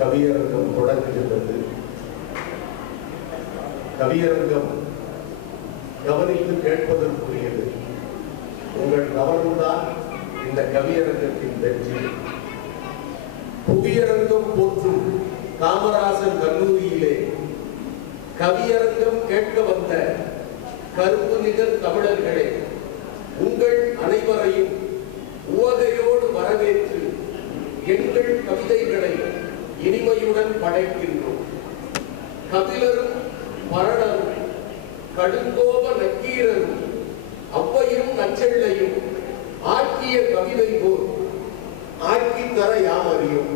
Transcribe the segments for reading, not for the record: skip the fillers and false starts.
கவியரங்கம் தொடங்குகின்றது. கவியரங்கம் கவனித்து கேட்பதற்குரியது. உங்கள் கவனம்தான் இந்த கவியரங்கத்தின் வெற்றி. புவியரங்கம் போற்றும் காமராசர் கல்லூரியிலே கவியரங்கம் கேட்க வந்த கருப்பு நிகர் தமிழர்களே, உங்கள் அனைவரையும் உவகையோடு வரவேற்று எங்கள் கவிதைகளை இனிமையுடன் படைக்கின்றோம். கபிலரும் மரணரும் கடுங்கோப நக்கீரரும் அவ்வையும் நச்செள்ளையும் ஆக்கிய கவிதை போல் ஆக்கி தர யாமறியும்.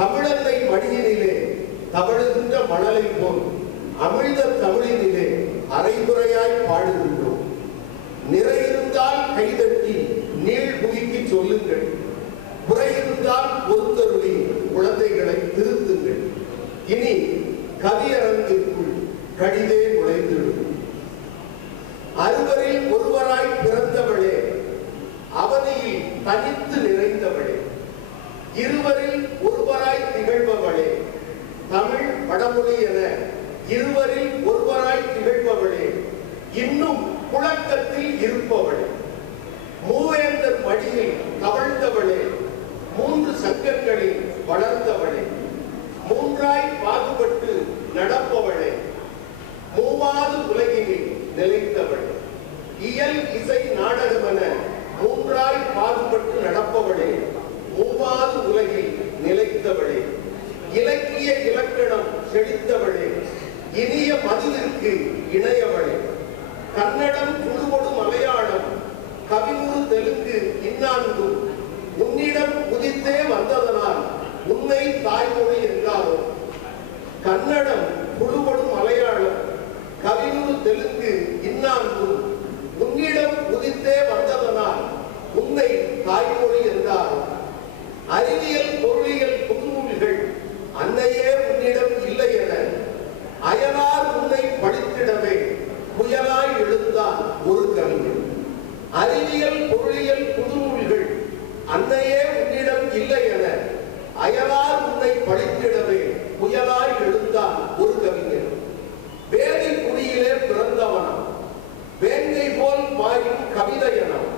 தமிழன்னை மடியினிலே தவழுகின்ற மணலை போல் அமிழ்த தமிழினிலே அரைகுறையாய் பாடுகின்றோம். நிறையிருந்தால் கைதட்டி நீழ்புவிக்கு சொல்லுங்கள், குறையிருந்தால் பொறுத்தருளி குழந்தைகளை திருத்துங்கள். இனி கவியரங்கிற்குள் கடிதே நுழைந்துவிடும். அறுவரில் ஒருவராய் பிறந்தவளே, அவனியில் தனித்து நிறைந்தவளே, இருவரில் ஒருவராய் திகழ்பவளே, தமிழ் வடமொழி என இருவரில் ஒருவராய் திகழ்பவளே, இன்னும் புழக்கத்தில் இருப்பவளே, மூவேந்தர் மடியில் தவழ்ந்தவளே, மூன்று சங்கங்களில் வளர்ந்தவளே, மூன்றாய் பாகுபட்டு நடப்பவளே, மூவாது உலகினில் நிலைத்தவளே, இயல் இசை நாடகமென மூன்றாய் பாகுபட்டு நடப்பவளே, மூவாது உலகில் நிலைத்தவளே, இலக்கிய இலக்கணம் செழித்தவளே, இனிய மதுவிற்கு இணையவளே, கன்னடம் துளுவொடு மலையாளம் கவிமுறு தெலுங்கு இன்னான்கும் உன்னிடம் உதித்தே வந்ததனால் உன்னை தாய்மொழி என்றாரோ. கன்னடம் துளுவொடு மலையாளம் கவிமுறு தெலுங்கு இன்னான்கும் உன்னிடம் உதித்தே வந்ததனால் உன்னை தாய்மொழி என்றாரோ. அறிவியல் பொருளியல் புதுநூல்கள் அன்னையே உன்னிடம் இல்லை என அயலார் உன்னை படித்திடவே புயலாய் எழுந்தான் ஒரு கவிஞர். அறிவியல் பொருளியல் புதுநூல்கள் அன்னையே உன்னிடம் இல்லை என அயலார் உன்னை படித்திடவே புயலாய் எழுந்தான் ஒரு கவிஞர். வேதி குடியிலே பிறந்தவனம், வேங்கை போல் பாயும் கவிதையனம்,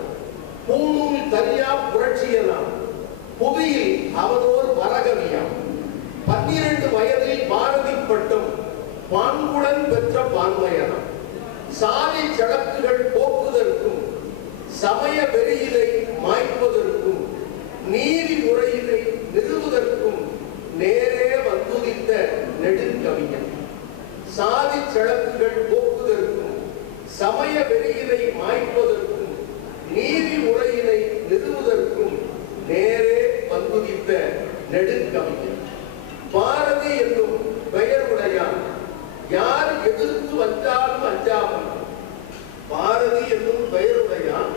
பூநூல் தனியா புரட்சியனம், புவியில் அவனோர் வரகவியம். 12 வயதில் பாரதி பட்டம் பாங்குடன் பெற்ற பான்மையனம். சாதி சடக்குகள் போக்குதற்கும் சமய வெறியிலை மாய்ப்பதற்கும் நீதி முறையினை நிறுவுவதற்கும் நேரே வந்துதித்த நெடுங்கவிஞன். சாதி சடக்குகள் போக்குதற்கும் சமய வெறியினை மாய்ப்பதற்கும் நீதி முறையினை நிறுவுவதற்கும் நேரே வந்துதித்த நெடுங்கவிஞன். பாரதி என்னும் பெயருடையான் யார் எதிர்த்து வந்தாலும் அஞ்சாமல். பாரதி என்னும் பெயருடையான்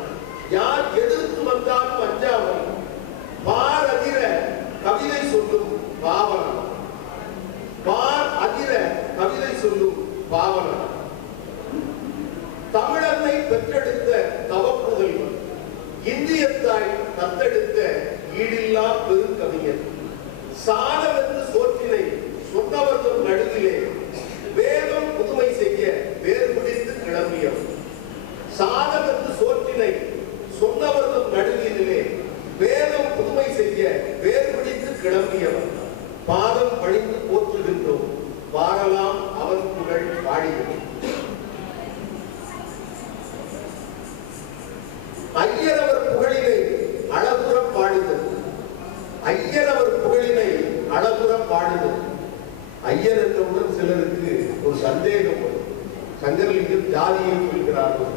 யார் எதிர்த்து வந்தாலும் அஞ்சாமல். பார் அதிர கவிதை சொல்லும் பாவனம், பார் அதிர கவிதை சொல்லும் பாவனம். தமிழன்னை பெற்றெடுத்த தவப்புதல்வன், இந்திய தாய் தத்தெடுத்த ஈடில்லா பெருங்கவிஞர். சாதவென்று சோற்றினை சொன்னவர்கள் நடுவிலே வேதம் புதுமை செய்ய வேறு பிடித்து கிளம்பியவர். சாதவென்று சோற்றினை சொன்னவர்கள் நடுவிலே வேதம் புதுமை செய்ய வேறு பிடித்து கிளம்பியவர். பாதம் பணிந்து போற்றுகின்றோம், வாரலாம் அவன் புகழ் பாடியது. ஐயரவர் புகழினை அழகுற பாடுதல், ஐயரவர் புகழினை அழகுற பாடுதல். ஐயர் என்றவுடன் சிலருக்கு ஒரு சந்தேகம் வரும். சங்கரலிங்கம் ஜாதியை சொல்கிறார்கள்.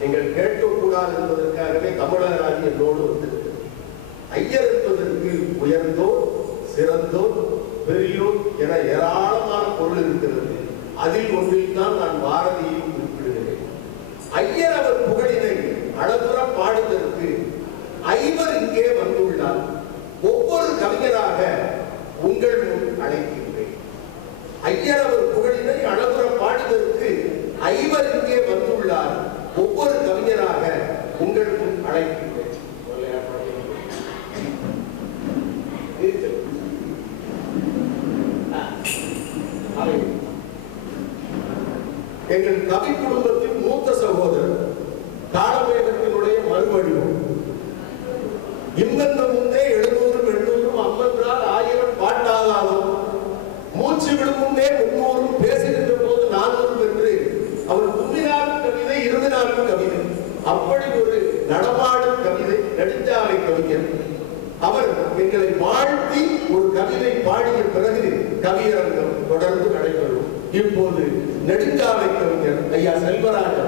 நீங்கள் கேட்கக்கூடாது என்பதற்காகவே தமிழராகி என்னோடு வந்திருக்கிறது. ஐயர் என்பதற்கு உயர்ந்தோர், சிறந்தோர், பெரியோர் என ஏராளமான பொருள் இருக்கிறது. அதில் ஒன்றில் தான் நான் பாரதியை குறிப்பிடுகிறேன். ஐயர் அவர் புகழினை அழகுற பாடுவதற்கு ஐவர் இங்கே வந்துள்ளார். ஒவ்வொரு கவிஞராக உங்கள் முன் அழைக்கின்றேன். ஐயர் அவர் புகழினை அழகுற பாடுவதற்கு ஐவர் இங்கே வந்துள்ளார். ஒவ்வொரு கவிஞராக உங்கள் முன் அழைக்கின்றேன். எங்கள் கவி குடும்பத்தின் மூத்த சகோதரர், காலமேகத்தினுடைய மறுவடிவம். இம்பந்த முன்னே 700 800 அம்மன்றால் 1000 பாட்டாகாதும், மூச்சு விடும் முன்னே 300 பேசுகின்ற போது 400 என்று அவர் தும்பினாலும் கவிதை, இருந்தினாலும் கவிதை. அப்படி ஒரு நடமாடும் கவிதை நெடுஞ்சாலை கவிஞர். அவர் எங்களை வாழ்த்தி ஒரு கவிதை பாடிய பிறகு கவியரங்கம் தொடர்ந்து நடைபெறும். இப்போது நெடுஞ்சாலை கவிஞர் ஐயா செல்வராஜ்